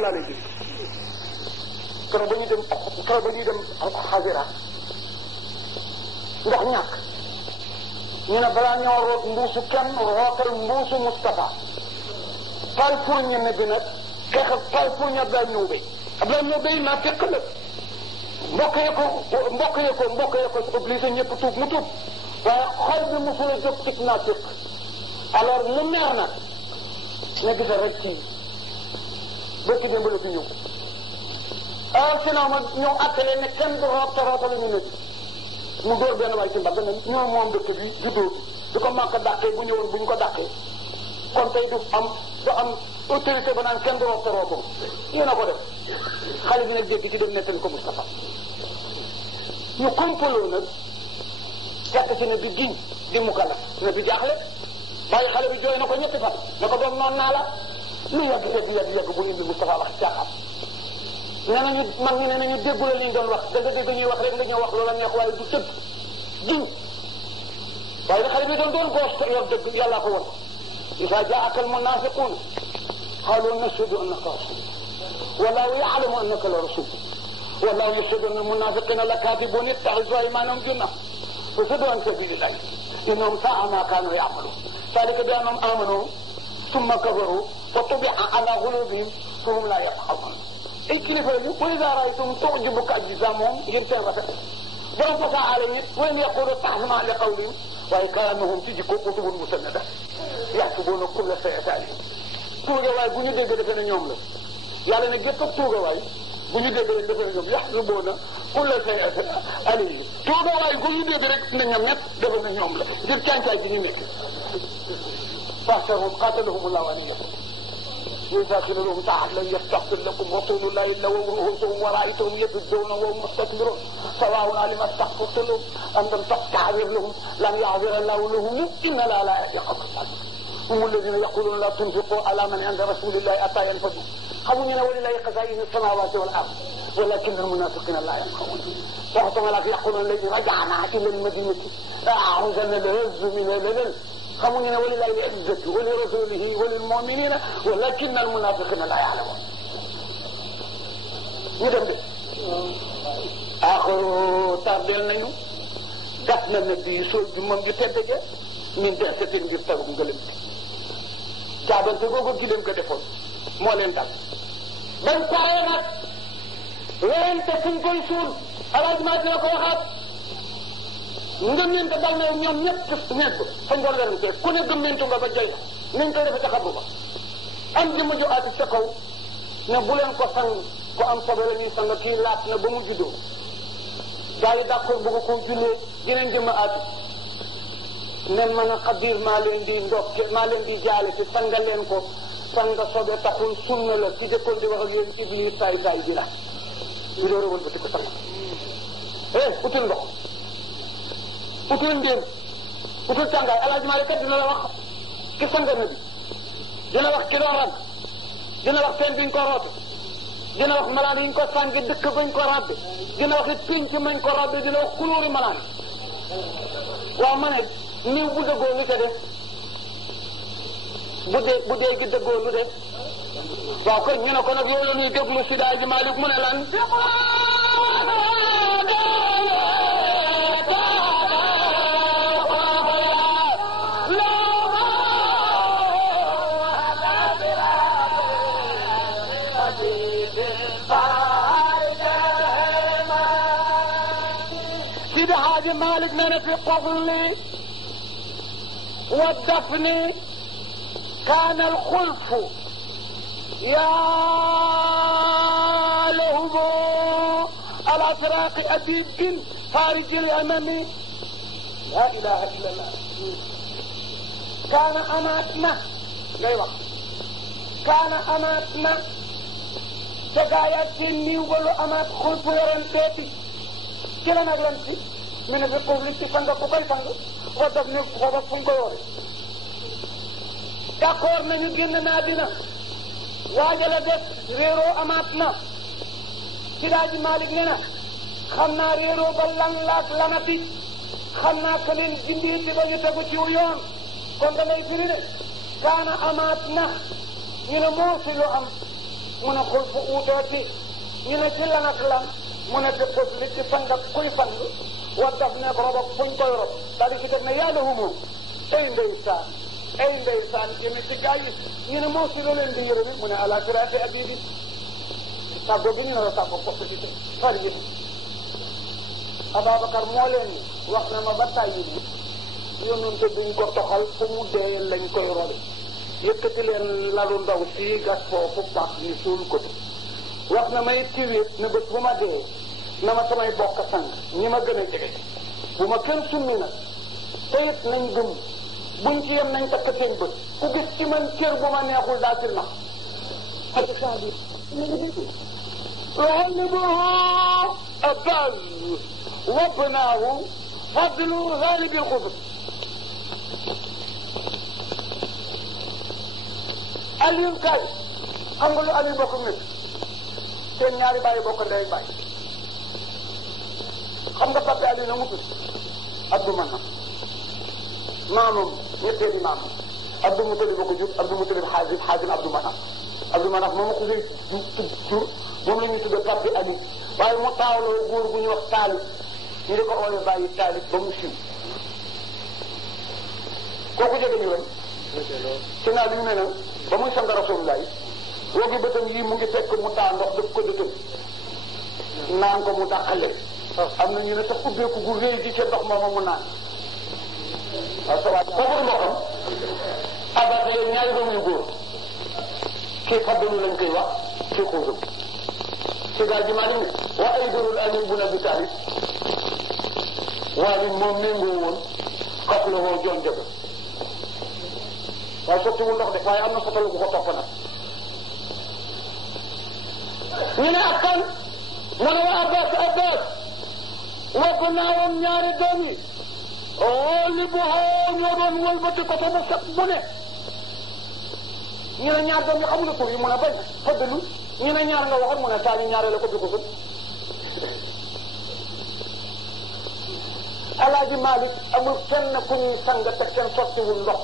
laa lay dégg keroog ba ñuy dem xasira ndax ñàkk ñu ne balaa ñoo root mbuusu kenn rootal mbuusu Moustapha pal pour ñenn bi nag xeex ak pal pour ña Abdoulaye Ndiob Abdoulaye naa fekk la mbokk yee ko obligé ñëpp tuub mu tuub waaye xol bi mosul a jóg ci naa fekk alors mu meer nag ne gisal rek kii ba ci démb la fi ñëw alors sinon ma ñëw attale ne kenn du root te rootale ñu nekk mu dóor benn waay ci mbagg ne ñoo moom dëkk bi du dóor du ko manque dàqee bu ñëwoon bu ñu ko dàqee kon tey du am autorité ba naan kenn du root te rootoo yéen a ko def xale bi nag jéggi ci dem nettali ko Moustapha ñu kompaloo nag fekk ci ne bi giñ di mu kala ne bi jaaxle waaye xale bi jooy na ko ñetti fan ne ko doom noonu naa la lu yàgg bu indi Moustapha wax caaxaan nee nañu mag ñi nee nañu déggu la li ñu doon wax da nga dégg ñuy wax rek nga ñëw wax loola neex waaye du tëdd giñ waaye nag xale bi doon goos yor dëgg yàllaa ko won iza jaaka al munafiqun qalu nashhadu annaka rasul wallahu ya'lamu annaka la rasul wallahu yashhadu anna al munafiqina lakatibun ittakhadhu aymanahum junna fasaddu an sabilillah innahum sa'a ma kanu ya'malun dhalika bi annahum amanu thumma kafaru fa tubi'a ala qulubihim fahum la yafqahun ay kilifa yi wa iza ra'aytum tu'jibuka ajsamuhum ngeen seen rafet borom fasaale nit wa in yaqulu tahma li qawlihim waaye kaanahum ci jikko kutubun musannada yaxsubuuna kulla shay'in alayhim tuugawaay bu ñu dégg defe ne ñoom la yàlla ne gépp ak tuugawaay bu ñu dégg rek defe ne ñoom yaxsubuuna kulla shay'in alayhim tuugawaay bu ñu dégg rek ne ñoom ñett defe ne ñoom la ngir càncaay bi ñu nekk فاحشرهم قاتلهم الله أن يكفروا وإذا قيل لهم تعالوا لن يستغفر لكم رسول الله إلا وجوههم ورأيتهم يصدون وهم مستكبرون سواء عليهم استغفرت لهم أم لم تعذر لهم لن يعذر الله لهم إن لا يهدي القوم الظالمين هم الذين يقولون لا تنفقوا على من عند رسول الله حتى ينفذوا خذوا ولله خزائن السماوات والأرض ولكن المنافقين لا يفقهون وحكم لك يقولون الذي رجعنا إلى المدينة أعوذنا العز من الذل xamuñu ne walillahi al-izzatu wa li rasulihi wa lil mu'minina walakinna al-munafiqina la ya'lamun ñu dem de aaxiro tardel nañu gat na nabi sool bi moom gi tedd ja min de setin ngir taru ngëlëm jaabante googu gileem ko defoon moo leen dal bañ paree nag werante fuñ koy suul alaajumaa dina ko waxaat ngëmmente dal na ñoom ñëpp nekk fañ doon werante ku ne gëmmentu nga ba jëy nañ koy defe ca xabru ba am ji mujj aati ca kaw ne bu leen ko sang ku am sobe la ñuy sang kii laat na ba mu juddoo daal di d'accord bëgg ko jullee yeneen jëmm aati ne mën a xadir maa leen di ndokke maa leen di jaale ci sanga leen ko sanga sobe taxul sunna la ci jëkkoon di wax ak yéen iblis saay bi la ñu door a wëlbati ko sang utul ndox utul ndéem utul tàngaay alaaji Maalik kat dina la wax ki sanga na bi dina wax ki doon rag dina wax teen biñ ko roote dina wax malaan yi ñu ko sàngi dëkk bañ ko rabbe dina wax it pinc mañ ko rabbe dina wax kulóori malaan waaw ma ne niw bu dëggoo lu ca def bu dee gi dëggoo lu def waaw kon ñu ne ko nag yow la ñuy déglu si Alaaji Maalik mu ne lan سيدي حاج مالك من في قبل والدفن كان الخلف يا لهم الأسراق أبيب خارج الأمم لا إله إلا الله كان أماتنا أيوة كان أماتنا تقايات سني وقالوا أمات خلف ورنتاتي كلا نغلنتي من في قبل تفنغ كوكاي فنغ ودفن وضف فنغ d'accord nañu génn naa dina waajal a def réeroo amaat na ci Alaaji Maalik ne na xam naa réeroo ba lan laak lanati xam naa ko leen jindi ba ñu tegu ci yoon kon da ngay firi ne kaana amaat na ñu ne moo fi lu am mu ne xul fu uutooti ñu ne ci lan ak lan mu ne fi xus li ci fang ak kuy fang wa daf ne rob ak fuñ koy rob c'est-à-dire ci def ne yàlla humu ay ndeysaan jëme ci gaa yi ñu ne moo si la leen di yërëmi mu ne ala siraati abibi tàggoo bi ñu ne la tàggoo foofu ci far yi Ababacar moo leen wax na ma ba tàyyi bi yónnante duñ ko toxal fu mu dee lañ koy robe yëkkati leen lalu ndaw si gas foofu pax yi suul ko wax na ma it ci wéet ne bés bu ma dee na ma samay bokk sang ñi ma gën a jege bu ma kenn summi nag te it nañ gëm buñ ci yem nañ takk seen bët ku gis ci man cër bu ma neexul daa ci nax وغلبه أباز وابناه فضل غالب الخبز Alioune Kaye xam nga lu Aliou bokk nit seen ñaari bàyyi bokk ndey bàyyi xam nga papi Aliou na mu tudd Abdou Manaf maamam ñetteeli maamam Abdou Moutalib ba ko jur Abdou Moutalib xaajim Abdou Manaf moom ko fi jur moom la ñuy tuddee papi Aliou waaye mu taawloo góor bu ñu wax Taalib ñu di ko ooyee bàyyi Taalib ba mu siiw kooku jege ñu ren ci naa li ñu ne ba muy sang Rasulullah woogi bëtam yii mu ngi fekk mu taa ndox daf ko dëtëm naan ko mu dàqale am na ñu ne sax ubbeeku gu réy gi ca ndox mooma mu naan waaw sa waay kooku du mbokkam abata yéen ñaari doomu yu góor kii faddalu lañ koy wax kii xuusam ci daal ji maa di ne waa ay dorul Ali bu Abi Talib waaye moom méngoo woon xas la woo jon jabe waaye sottiwul ndox de waaye am na sotalu bu ko topp nag ñu ne ak kan mu ne wa Abbas wagg naa woon ñaari doom yi xooli bu xoo ñoo doon wëlbati ko ba set bu ne ñu ne ñaar doom yi xamul tur yi mu ne bañ faddalu ñu ne ñaar nga waxoon mu ne saa ñu ñaaree la ko dugg fët Alaaji Malik amul kenn ku ñuy sang te kenn sottiwul ndox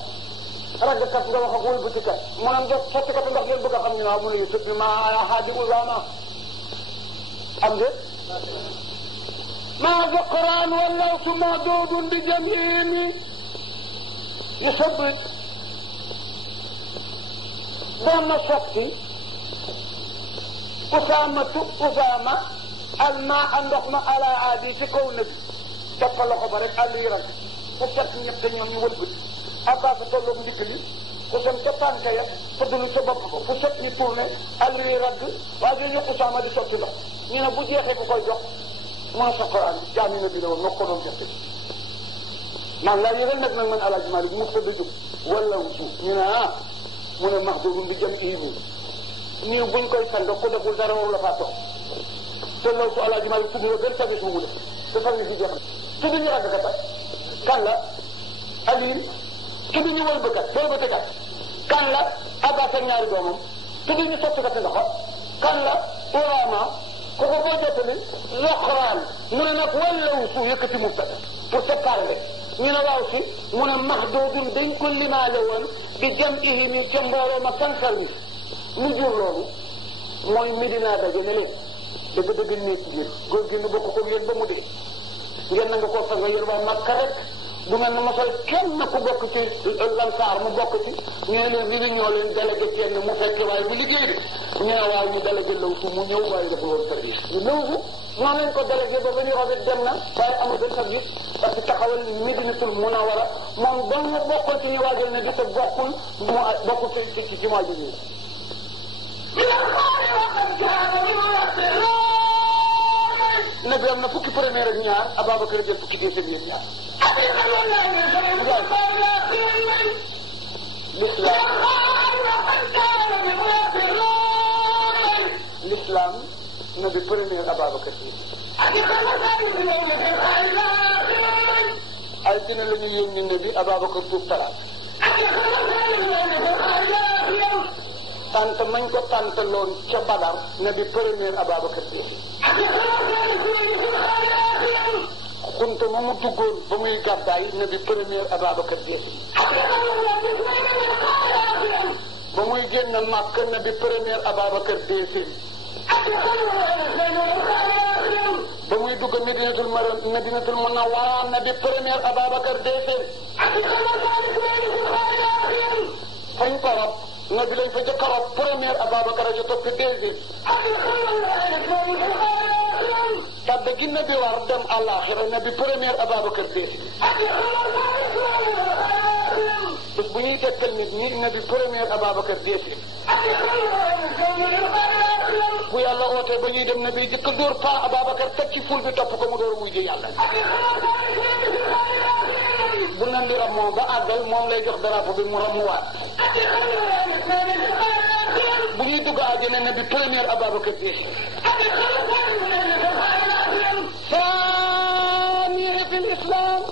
ragkat nga wax ak wëlbatikat mu ne ndox sottikatu ndox ngeen bëgg a xam ñu waaw mu ne yusuf bi ma haadi ulama am de ma zaqran wala su madudun bi jamimi yusuf doon na sotti Usaama alma ndox ma ala aadi ci kaw nëb dafa loxo ba rek àll yi rag fu fekk ñett ñoom ñu wëlbati Abbas tolloog ndigg li ku sem ca tànk ya fëddalu ca bopp ko fu set ñu tourné àll yi ragg waaye ñu Usaama di sotti ndox ñu ne bu jeexee ku koy jox moo sa Quran jaami na bi la woon noo ko doon joxe man laa yëgal nag man Alaaji Maalik mu tëdd jóg wala ñu ne mu ne maxduubun bi jëm imi nii buñ koy sang ku deful dara waru la faa toog te loolu su Alaaji Maalik tudd la gën service bu mu def te service bi jeex na tudd ñu ragg kat kan la Aliou tudd ñu wëlbatikat kan la Abbas ak ñaari doomam tudd ñu sottikati ndox kan la Usaama ku ko boo jottali Zaqraan mu ne nag wàllu su yëkkati mubtada pour séparer ñu ne waaw si mu ne maxduudun dañ ko limaale woon di jam ihimi ca mbooloo ma sans service lu jur loolu mooy Medina daje ne leen dëgg-dëgg néeg ngeen góor gi nu bokk ko yéen ba mu dee ngeen na nga koo sanga yéen waa Makka rek du ngeen na mosal kenn ku bokk ci lansaar mu bokk ci ñu ne leen li ñoo leen délégué kenn mu fekke waaye bu liggéey bi ñu ne waaye ñu délégué lawsu mu ñëw waaye dafa woon service ñu lawsu noonu lañ ko délégué ba ñu rafet dem na waaye amul benn service parce que taxawal Medinatul Munawwara moom ba mu bokkoon ci ñu waajal ne di te bokkul ci maa ji ñi nabi am na fukki première ak ñaar Ababacar jël fukki deuxième ak ñaar l'islam nabi première Ababacar altine la ñu yónni nabi Ababacar tuub talaata tant mañ ko tàntaloon ca Badar nabi première Ababacar xunta ma mu duggoon ba muy gàddaay nabi première Ababacar ba muy génn màkk na bi premier Ababacar deuxième ba muy dugg Medinatul Munawwara na bi premier Ababacar deuxième fañ ko rob na bi lañ fa jëkk a rob premier Ababacar a ca topp deuxième tàbba gi na bi war dem àllaaxira na bi premier Ababacar deuxième bés bu ñuy tekkal nit ñi na bi premier Ababacar deuxième bu yàlla ootee ba ñuy dem na bi jëkk dóor pa Ababacar teg ci ful bi topp ko mu door a wuy ji yàlla bu nan di ram moom ba àggal moom lay jox drapeau bi mu ramuwaat bu ñuy dugg àjjana na bi premier Ababacar deuxième ثاني في الإسلام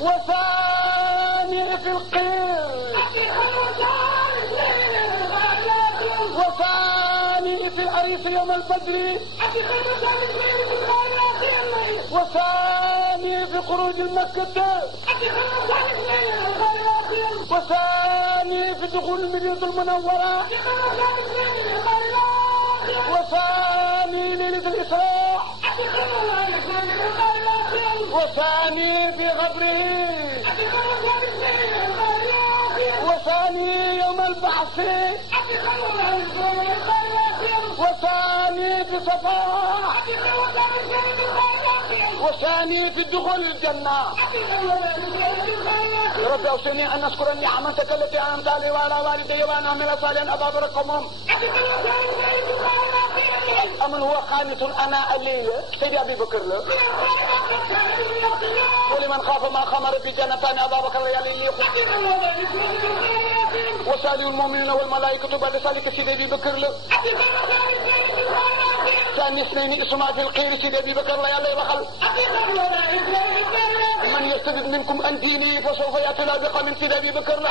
وثاني في القير وثاني في العريس يوم البدر وثاني في خروج المكة وثاني في دخول المدينة المنورة وثاني ليلة الإسراء وثاني في غبره وثاني يوم البعث وثاني في صفاح وثاني في الدخول الجنة رب أوصني أن أذكر نعمتك التي أنعمت علي وعلى والدي وأن أعمل صالحا أبابركم أمن هو قانت أنا الليل سيدي أبي بكر له ولمن خاف ما خمر في جنتان أبا بكر يلي وسالي المؤمنين والملائكة بعد ذلك سيدي أبي بكر له ثاني اثنين اسمع في الخير سيدي أبي بكر يلي بخل من يستفد منكم عن ديني فسوف يأتي لابقا من سيدي أبي بكر له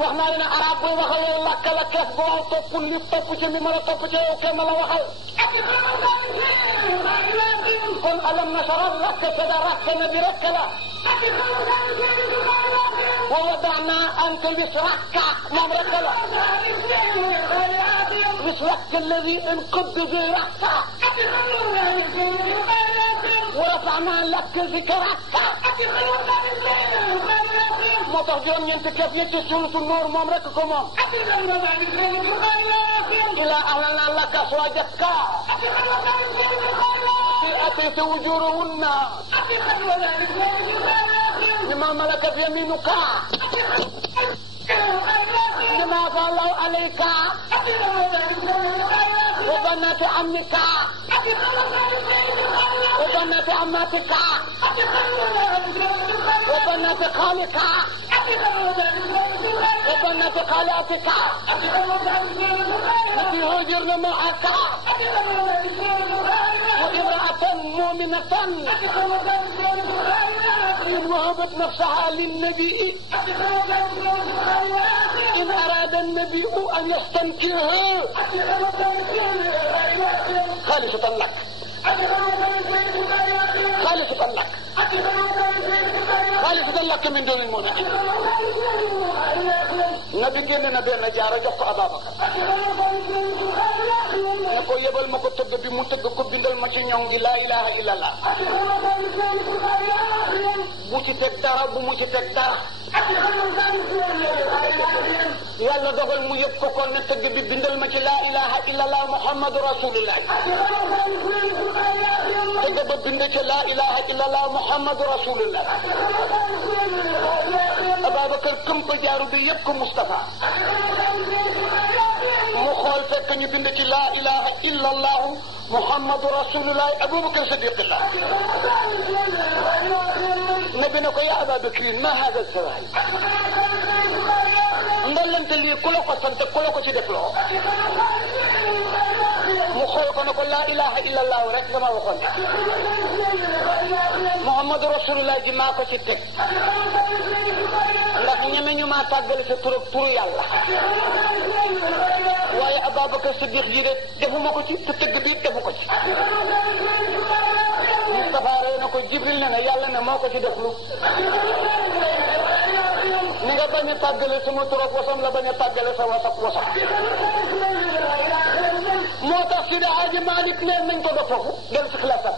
wax naa leen arab buy waxal lakk la kees boo toppul li topp ci li mën a topp ci yow kenn la waxal kon alam nasara rakk sada rakk na bi rakk la wa wadana anta wis rakka moom rakk la wis rakk alladi inqad bi rakka ورفعنا لك ذكرك moo tax juróom-ñeenti kef yi ci sulusu nuur moom rek ko moom ila ahlalna laka azwaajaka fi atayta wujuruhunna mimma malakat yaminuka mimma afa Allahu alayka wa banati ammika وبنات عماتك وبنات خالك وبنات خالاتك التي هاجرن معك وامرأة مؤمنة إن وهبت نفسها للنبي إن أراد النبي أن يستنكرها خالصة لك خالصة لك خالصة لك من دون المنافقين نبي génne na benn jaara jox ko Ababacar ne ko yebal ma ko tëgg bi mu tëgg ko bindal ma ci ñoom gi laa ilaha illallah bu ci teg dara bu mu ci teg dara yàlla dogal mu yëg ko kon ne tëgg bi bindal ma ci laa ilaha illallah muhammadu rasulullah tëgg ba bind ci laa ilaha illallah muhammadu rasulullah Ababacar këmp jaaru bi yëpp ko Moustapha mu xool fekk ñu bind ci laa ilaha illallah muhammadu rasulullah Abubakar Sadiqillah nabi ne ko ya Ababakrin ma hada sawaay ndolente lii ku la ko sant ku la ko ci def loo mu xool ko ne ko laa ilaha illallah rek nga ma waxoon muhammadu rasulullah ji maa ko ci teg ndax ñeme ñu maa tàggale sa tur ak turu yàlla waaye Babacar Siddiq ji de defuma ko ci te tëgg bi defu ko ci Moustapha rey na ko Jibril ne na yàlla ne moo ko ci def lu ni nga bañ a tàggale sama turab wasam la bañ a tàggale sa wasap wasam moo tax Sidi Hadji Malick leen nañ ko ba foofu del si xilaasat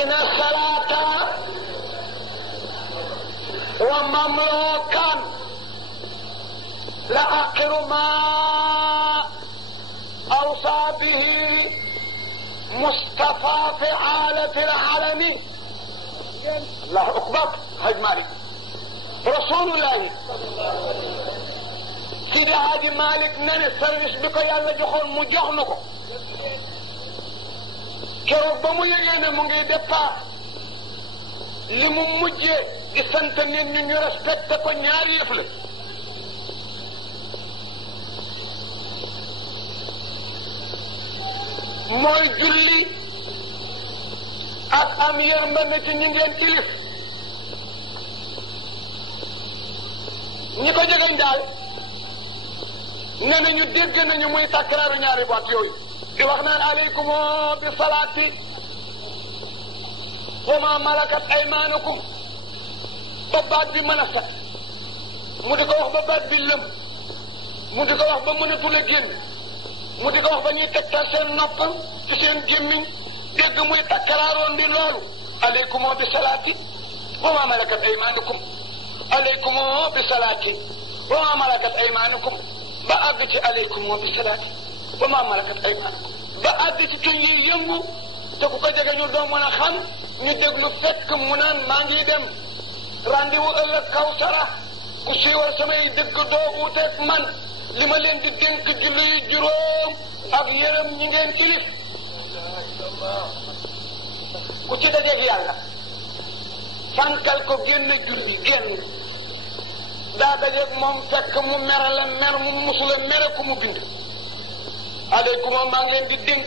ina salata wa mamlukan la aqiru ma awsa bihi Mustafa fi alati alalami Allahu akbar Hadji Malick rasulullahi Sidi Hadji Malick ne ne service bi ko yàlla joxoon mu jox na ko keroog ba mu yëgee ne mu ngi départ li mu mujjee di sant nit ñi ñu respecté ko ñaari yëf la mooy julli ak am yërmande ci ñi ngeen kilif ñi ko jegeñ daal nee nañu dégg nañu muy takraaru ñaari baat yooyu di wax naan aleykum bi salaati wa ma malakat aymanukum ba baat bi mën a set mu di ko wax ba baat bi lëm mu di ko wax ba mënatul a génn mu di ko wax ba ñuy tegtal seen nopp ci seen gémmiñ dégg muy takraaroon di loolu aleykum bi salaati wa ma malakat aymanukum aleykum bi salaati wa ma malakat aymanukum ba àgg ci aleykum bi salaati wa ma malakat aymanukum ba àgg ci kii yi yëngu te ku ko jege ñu doo mën a xam ñu déglu fekk mu naan maa ngi dem rendez-vous ëllëg Kawsara ku siiwal samay dëgg doo wuuteeg man li ma leen di dénk julli yu juróom ak yërëm ñi ngeen kilif ku ci dajeeg yàlla sànkal ko génn julli génn daa dajeeg moom fekk mu mere la mer mu musula mere ku mu bind aleykum maa ngi leen di dénk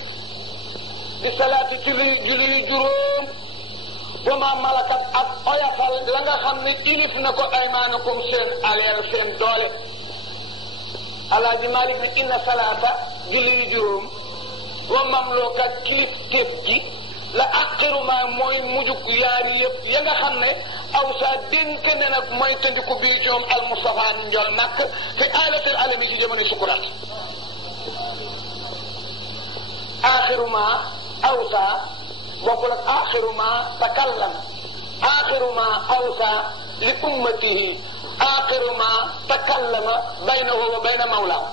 di salaati julli yu juróom wa ma malakat ak oyafal la nga xam ne ilif na ko aymaanakum seen aleel seen doole Alaaji Malik ne inna salaata julli yu juróom wa mamlookat kilif téef gi la aqiruma mooy mujug yaari yëpp ya nga xam ne aw saa dénk ne nag mooy tëndiku bii ci moom al Mustafa njol màkk fi alatil alami ci jamono sukuraat aqiruma aw saa bokkul ak aqiruma takallam aqiruma aw saa li ummatihi aqiruma takallama baynahu wa bayna mawlaa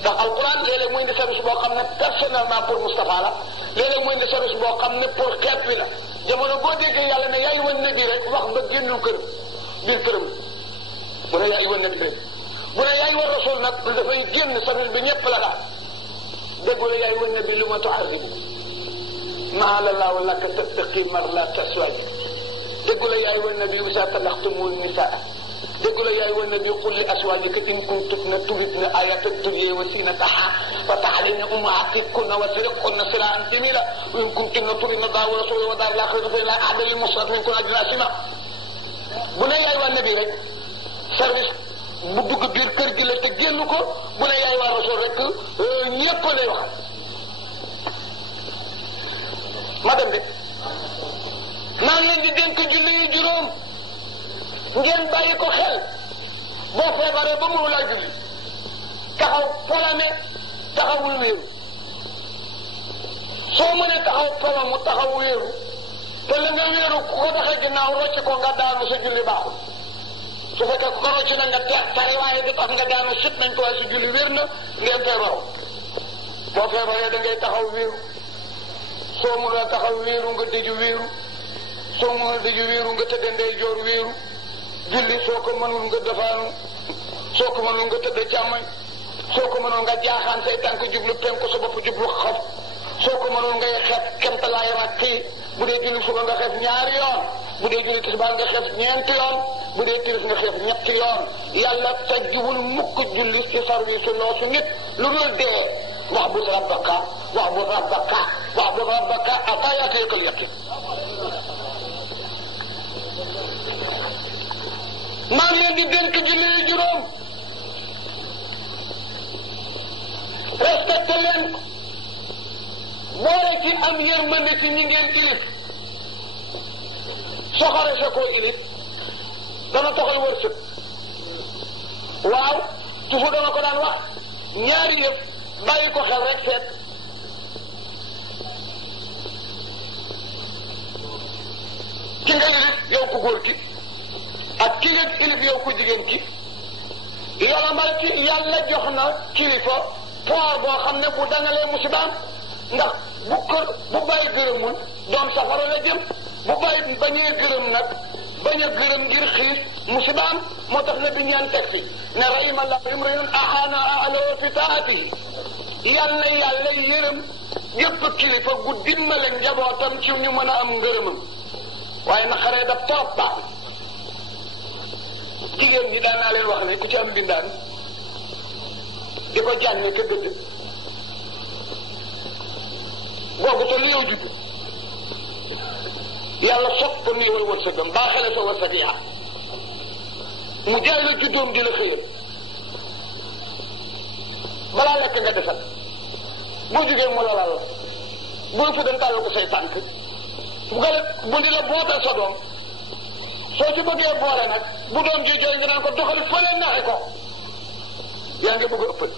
ndax alquran léeg-léeg muy indi service boo xam ne personnellement pour Moustapha la léeg-léeg muy indi service boo xam ne pour xeet wi la jamono boo déggee yàlla ne yaay wan nabi rek wax ba génnul kër biir këram bu ne yaay wan nabi rek bu ne yaay war rasul nag dafay génn service bi ñëpp la daal déggu la yaay wan nabi lu ma tuharribu maa la laaw laka tattaqi mar la taswaaj déggu la yaay wan nabi isa talaxtumul nisaa déggu la yaay wan nabi qul li aswaajika in kuntunna turidna ayata dunya wa zinataha fa ta'alayna ummatikunna wa sariqunna siraan jamila wa in kuntunna turidna Allaha wa rasulahu wa daaral aaxirata fa inna a'adda lil muhsinaati minkunna ajran aziima bu ne yaay wan nabi rek service bu dugg biir kër gi la te génn ko bu ne yaay waa rasul rek ñépp lay wax ma dem de maa ngi leen di dénk julli yu juróom ngeen bàyyi ko xel boo feebaree ba mënu laa julli taxaw polame taxawul wéeru soo mënee taxaw polamu taxaw wéeru te la nga wéeru ku ko taxe ginnaaw rocc ko nga daanu sa julli baaxul su fekkee ku ko rocc na nga tari waaye di tax nga daanu sut nañ ko waaye sa julli wér na ngeen feebaroo boo feebaree da ngay taxaw wéeru soo mënula taxaw wéeru nga dëju wéeru soo mënula dëju wéeru nga tëdd ndeyjoor wéeru julli soo ko mënul nga defaanu soo ko mënul nga tëdd càmmoñ soo ko mënul nga jaaxaan say tànk jublu penku sa bopp jublu xaf soo ko mënul ngay xeef kemtalaay rakk yi bu dee julli suba nga xeef ñaari yoon bu dee julli tisbaar nga xeef ñeenti yoon bu dee tiris nga xeef ñetti yoon yàlla tajjiwul mukk julli ci service loosu nit lu dul dee wax bu rabbaka wax bu rabbaka wax bu rabbaka ataa yaatiyakal yaqin maa ngi leen di dénk julli yu juróom respecté leen ko boole ci am yërmande ci ñi ngeen ilif soxore sa koo ilif dana toxal wërsëg waaw toujours dama ko daan wax ñaari yëpp bàyyi ko xel rek seet ki nga ilif yow ku góor ki ak ki nga ilif yow ku jigéen ki yolomal ci yàlla jox na kilifa poor boo xam ne bu danalee musibaam ndax bu bàyyi gërëmul doom safara la jëm bu bàyyi bañee gërëm nag bañ a gërëm ngir xiis musibaam moo tax na bi ñaan teg fi ne rahima la imri'un ahana ahlahu fi taatihi yàlla yërëm yépp kilifa gu dimbale njabootam ci ñu mën a am ngërëmam waaye na xaree daf torop baax jigéen ñi daan naa leen wax ne ku ci am bindaan di ko jànne ka gëdd googu te li yow juddu yàlla sopp ko néewal wërsëgam baaxale sa wërsëg yaa mu jaay la juddoom di la xëyal balaa lekk nga defal boo jógee mu la lal boo fi dem tàllal ko say tànk bu di la bootal sa doom soo ci bëggee boole nag bu doom ji jooy nga naan ko doxali fële naxe ko yaa ngi bëgg a ëppal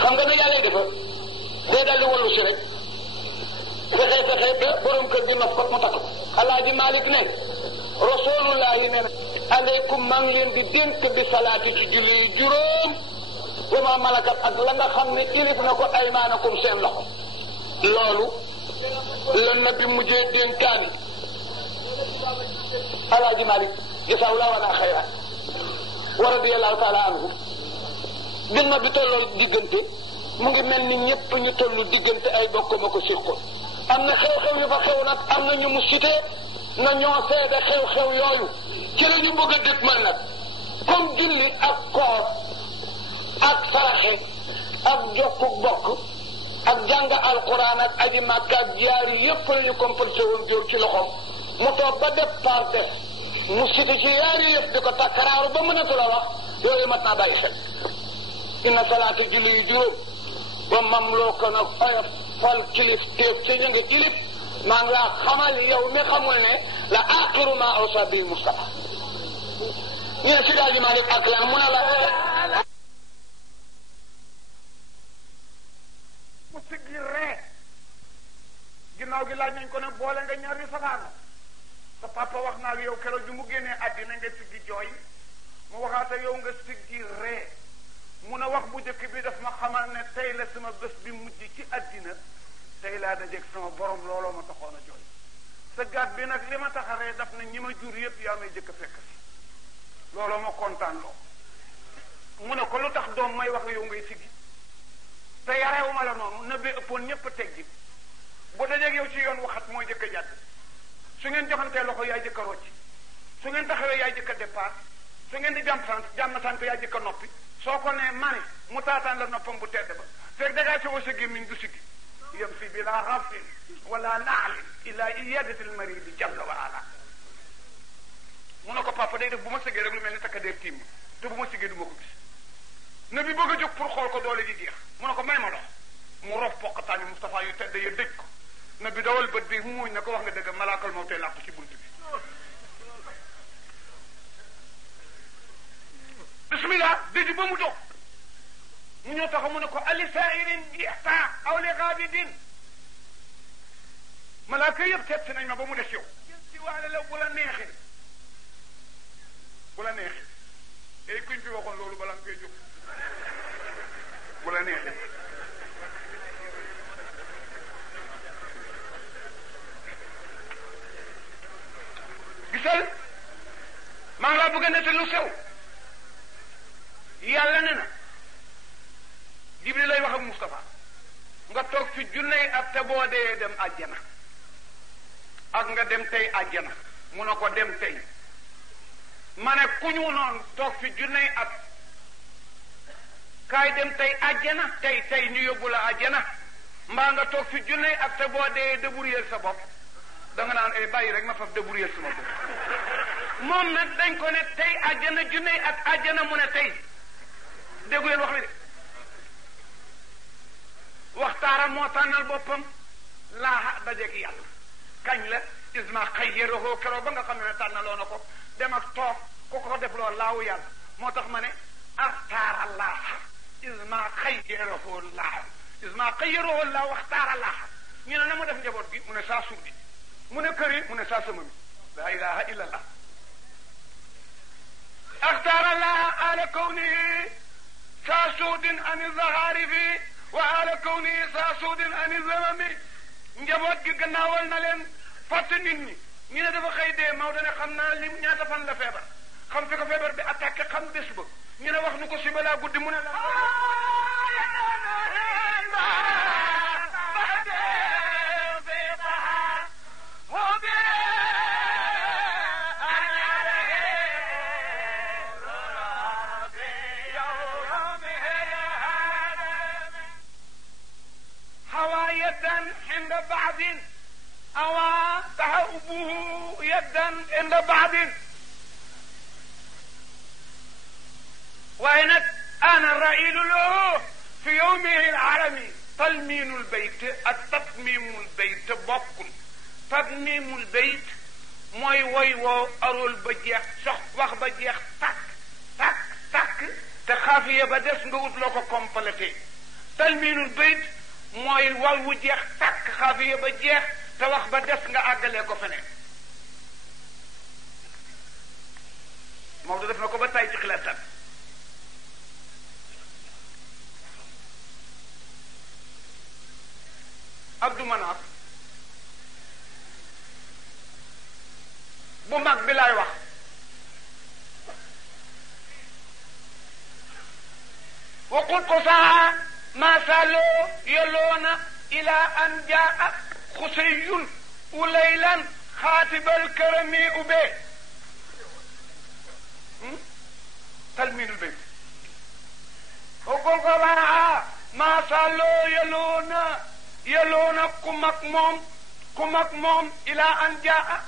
xam nga ne yàlla defa day daldi wallu si rek fexe ba borom kër gi nopp ko mu takk Alaaji Malik ne rasulullahi ne aleykum maa ngi leen di dénk bi salaati ci julli yi juróom wa ma malakat ak la nga xam ne ilif na ko aymaanakum seen loxo loolu la nabi mujjee dénkaani Alaaji Malik gisaaw la wana xayra wa radiyallahu taala anhu bin ma bi tolloo diggante mu ngi mel ni ñëpp ñu tollu diggante ay bokk ma ko siqoon am na xew-xew yu fa xew nag am na ñu mu cité na ñoo seede xew-xew yooyu ci la ñu bëgg a dégg man nag comme julli ak koor ak saraxe ak jokku bokk ak jàng alquran ak aji màkka ak jaar yi yépp la ñu comporté woon jóor ci loxoom mu toog ba départ def mu cité ci yaari yëpp di ko takkaraaru ba mënatu la wax yooyu mat naa bàyyi xel inna salaati julli yu juróom ba mam loo ko nag oyof fal kilif téef ca ñu nga ilif maa ngi laa xamal yow mi xamul ne la aqiru ma awsa bi Mustafa ñu ne si daal di Malik ak la mu ne la mu siggi ree ginnaaw gi laaj nañ ko ne boole nga ñaari safaana sa papa wax naa yow keroog bi mu génnee àddina nga siggi jooy mu waxaata yow nga siggi ree mun a wax bu njëkk bi daf ma xamal ne tey la sama bés bi mujj ci àddina tey laa dajeeg sama borom looloo ma taxoon a jooy sa gaat bi nag li ma taxaree daf na ñi ma jur yëpp yaa may jëkk a fekk si looloo ma kontaan loo mu ne ko lu tax doom may wax yow ngay siggi te yarewuma la noonu na bee ëppoon ñëpp teggi bu dajeeg yow ci yoon waxat mooy jëkk a jàdd su ngeen joxantee loxo yaay jëkk a rocc su ngeen taxawee yaay jëkk a départ su ngeen di jàmm sant yaay jëkk a noppi soo ko nee mani mu taataan la noppam bu tedd ba fekk dangaa sowoo sa gémmiñ du siggi yem si bi laa xafin wala naalin illa iyadatil maridi jalla wa ala mu ne ko papa day def bu ma sëggee rek lu mel ni takkadeer tiim te bu ma siggee du ma ko gis na bi bëgg a jóg pour xool ko doole ji jeex mu ne ko may ma lox mu rof poqataani Moustapha yu tedd ya dëj ko na bi dawal bët bi mu muuñ na ko wax nga dëgg malaakal moo tey làpp ci bunt bi bismillah dëj ba mu dox mu ñëw taxaw mu ne ko ali sairin jixta aw li xaabidin malaaka yëpp seet si nañ ma ba mu des yow si waale la bu la neexee ey kuñ fi waxoon loolu balaa nga koy jóg bu la neexee gisal maa ngi laa bëgg a nette lu sew yàlla ne na Jibril lay wax ak Moustapha nga toog fi junney at te boo dee dem àjjana ak nga dem tey àjjana mu ne ko dem tey ma ne ku ñu noonu toog fi junney at kaay dem tey àjjana tey ñu yóbbu la àjjana mbaa nga toog fi junney at te boo dee débrouiller sa bopp da nga naan ay bàyyi rek ma faf débrouiller sama bopp moom nag dañ ko ne tey àjjana junney at àjjana mu ne tey déggu leen wax bi de waxtaara moo tànnal boppam laaha dajeeg yàlla kañ la isma xayyarahu keroog ba nga xam ne tànnaloo na ko dem ak toog ku ko def loolu laawu yàlla moo tax ma ne axtaara laaha isma xayyarahu laaha isma xayyarahu laaha waxtaara laaha ñu ne na mu def njaboot gi mu ne saa suuf bi mu ne kër yi mu ne saa sama mi la ilaha illa allah axtaara laaha ala kawnihi saa suudin ani zahari fi wa ala kawnihi saa suudin ani zamami njaboot gi gannaawal na leen fàtte nit ñi ñu ne dafa xëy dee Maodo ne xam naa li ñaata fan la feebar xam fi ko feebar bi attaqué xam bés ba ñu ne wax nu ko si balaa guddi mu ne la hawa yaddan inda baadin awa tahabuhu yaddan inda baadin waaye nag ana railu lahu fi yowmihi alalami talmiinul bayt ak tatmiimul bayt bokkul tatmiimul bayt mooy woy woo arul ba jeex sox wax ba jeex takk takk takk te xaafiya ba des nga ut loo ko complété talmiinul bayt mooy wal wu jeex takk xaafiya ba jeex te wax ba des nga àggalee ko feneen Maodo def na ko ba tay ci xilaatam Abdou Manaf bu mag bi laay wax waqul qusaa ma saaloo yoloona ila an jaa xuseyun ulaylan xaatibal karami ubee talmiinul bayt waqul qusaa ma saaloo yoloona ku mag moom ila an jaa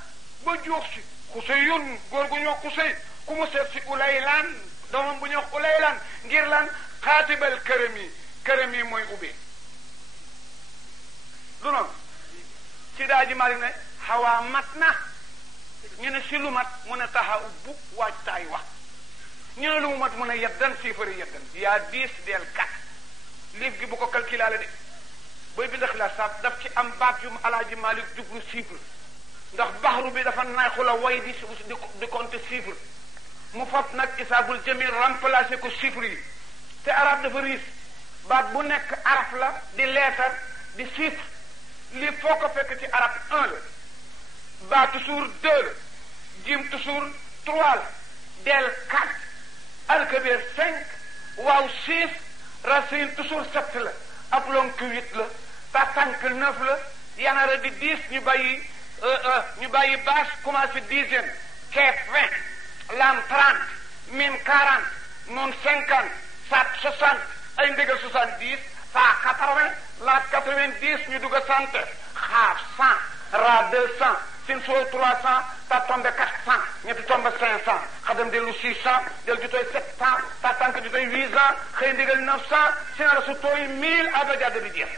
ba juux si xuseyun góor gu ñuy wax xusey ku mu seet si ulaylan doomam bu ñuy wax ulaylan ngir lan xaatibal kërëm yi mooy ubbi lu noonu si daa ji mari ne xawaa mat na ñu ne si lu mat mu ne taxa ubbu waajtaay wax ñu ne lu mu mat mu ne yeddan siifari yeddan yaa 10 del 4 liif gi bu ko calculé de booy bind xilaas saab daf ci am baat yu alaaji Malik jublu chiffre ndax baxru bi dafa neexu la way di compter chiffre mu fab nag isaabul jamil remplacé ko chiffre yi te arab dafa riis baat bu nekk araf la di leetar di chiffre lii foo ko fekk ci arab 1 la ba toujours 2 la jim toujours 3 la del 4 alkabir 5 waaw 6 racine toujours 7 la ab lonk 8 la tatank 9 la yanara di 10 ñu bàyyi bâche commencé dizaine keef 20 lam 30 mim 40 noon 50 sat 60 ay ndégal 70 saa 80 laat 90 ñu dugg a sant xaaf 100 ra 200 sin soo 300 ta tombe 400 ñetti tombe 500 xadam dellu 600 del ju toy 700 ta tànk ju toy 800 xëy ndégal 900 sinara su tooy 1000 abajada bi jeex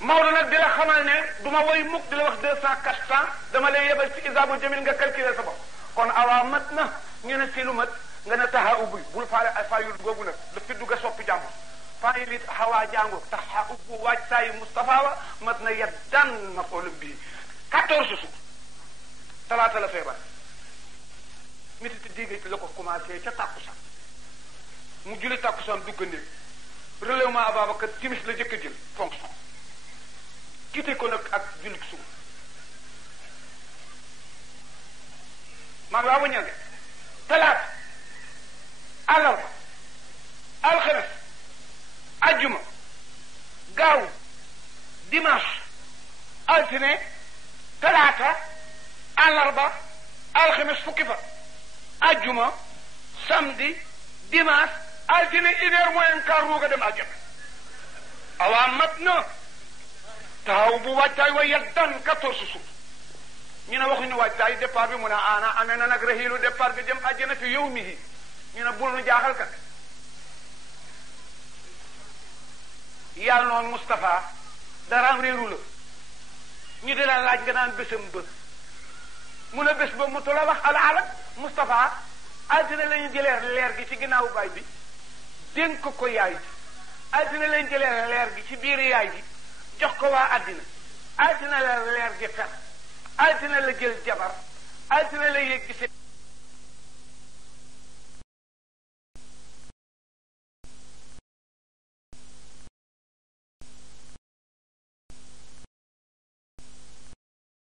Maodo nag di la xamal ne du ma woy mukk di la wax 200 400 dama lay yebal ci isaabu jamil nga calculer sa bopp kon awaa mat na ñu ne si lu mat nga ne taxa ubbi bul faale ay fayul googu nag daf fi dugg a soppi jàmbur faayi lit xawaa jàngu taxa ubbu waaj saayi Moustapha wa mat na yeddan ma xoolum bii 14 jours talaata la feebar nit ti digg la ko commencé ca tàkkusaan mu julli tàkkusaan dugg néeg relèvement Ababacar timis la jëkk a jël fonction kite ko nag ak jullit suba maa ngi waa waññal de talaata àllarba alxames ajjuma gaaw dimanche altine talaata àllarba alxames fukki fa ajjuma samedi dimanche altine 1h moins 1/4 ruuga dem àjjana awaa mat na taxaw bu waajtaay wa yeddan 14 jours ñu ne waxuñu waajtaay départ bi mu ne ana amee na nag raxiilu départ bi dem àjjana fi yow mi ñu ne bul nu jaaxal kat yàlla noonu Moustapha daraam réeru la ñu di la laaj nga naan bésam ba mun a bés ba mu la wax ala Moustapha altine la ñu jëlee leer gi ci ginnaaw baay bi dénk ko yaay ji altine la ñu jëlee leer gi ci biir yaay ji jox ko waa àddina altine la leer gi fer altine la jël jabar altine la yëg gi